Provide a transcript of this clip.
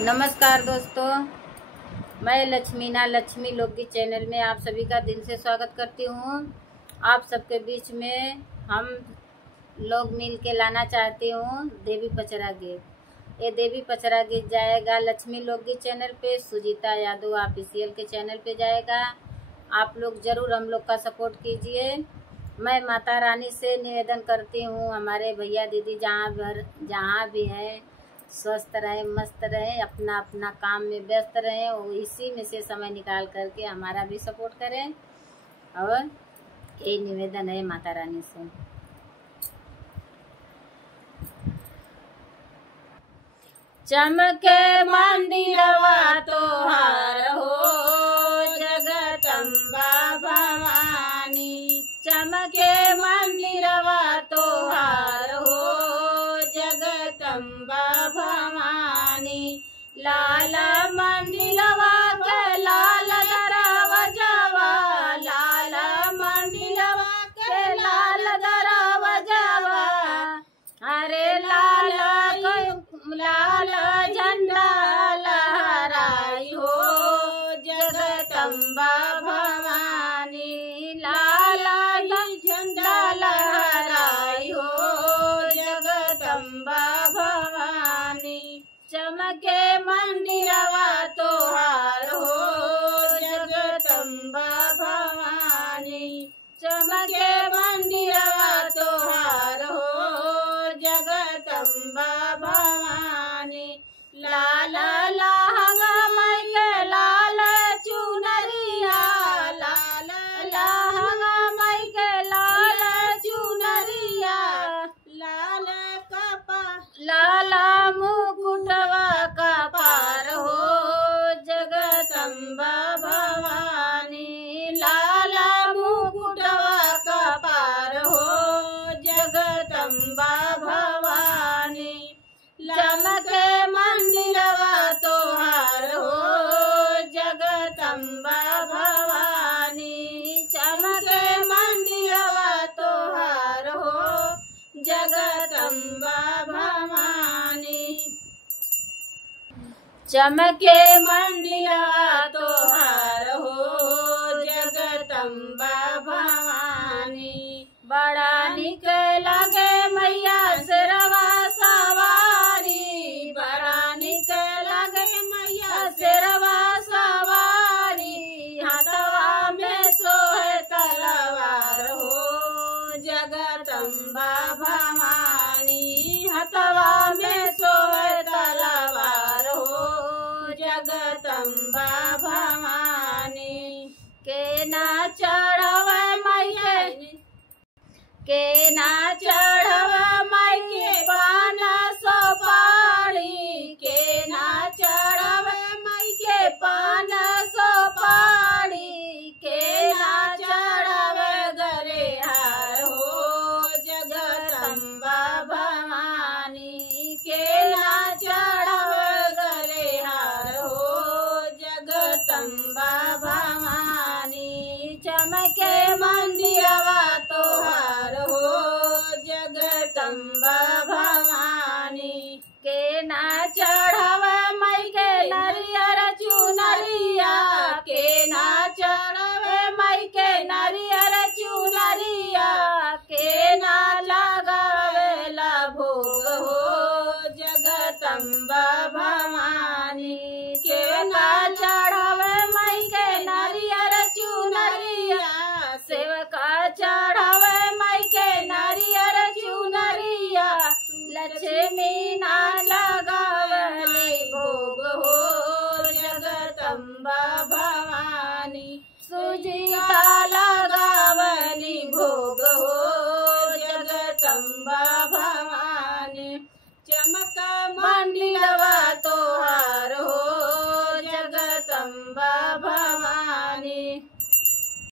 नमस्कार दोस्तों, मैं लक्ष्मी लोकगीत चैनल में आप सभी का दिल से स्वागत करती हूँ। आप सबके बीच में हम लोग मिल के लाना चाहती हूँ देवी पचरा गीत। ये देवी पचरा गीत जाएगा लक्ष्मी लोकगीत चैनल पे, सुजीता यादव ऑफिशियल के चैनल पे जाएगा। आप लोग ज़रूर हम लोग का सपोर्ट कीजिए। मैं माता रानी से निवेदन करती हूँ, हमारे भैया दीदी जहाँ भी हैं स्वस्थ रहें, मस्त रहें, अपना अपना काम में व्यस्त रहें और इसी में से समय निकाल करके हमारा भी सपोर्ट करें। और ये निवेदन है माता रानी से। चमके मंदिरवा तोहार हो जगदम्बा भवानी, चमके मंदिरवा तोहार हो जगदम्बा भवानी। लाल मंदिरवा के लाल दरवाजावा, लाल मंदिरवा के लाल दरवाजावा, अरे लाल झंडा लहराई हो जगदम्बा भवानी, लाल झंडा लहराई हो जगदम्बा भवानी। चमके मंदिरवा तोहार हो जगदम्बा भवानी, चमके मंदिरवा तोहार हो जगदम्बा भवानी। लाल लहंगा मई के लाल चुनरिया, लाल लहंगा मई के लाल चुनरिया, लाल मुकुटवा का पार हो जगदम्बा भवानी, लाल मुकुटवा का पार हो जगदम्बा भवानी। चमके मंदिरवा तोहार हो जगदम्बा भवानी, चमके मंदिरवा तोहार हो जगदम्बा भवानी। चमके मंदिरवा तोहार हो जगदम्बा भवानी। बड़ा निक लगे मैया शेरवा सवारी, बड़ा निक लगे मैया शेरवा सवारी, हाथवा में सोहे तलवार हो जगदम्बा भवानी, हाथवा में सोहे तलवार हो जगदम्बा भवानी। के ना चढ़वे मैया के ना चढ़वा माई के पान सुपारी, के ना चढ़वा माई के पान सुपारी, के ना चढ़वा गले हार हो जगदम्बा भवानी, के ना चढ़वा गले हार हो जगदम्बा भवानी। चमके मंदिरवा तोहार हो जगदम्बा भवानी, के ना चढ़वा मई के नरियर चुनरिया, के ना चढ़वे मई के नरियर चुनरिया, के ना लगावेला भोग हो जगदम्बा भवानी, के ना चढ़वे मई के नरियर चुनरिया, सेवका चढ़वे मई के नरियर चुनरिया, लक्ष्मी ना लगावली भोग हो जगदम्बा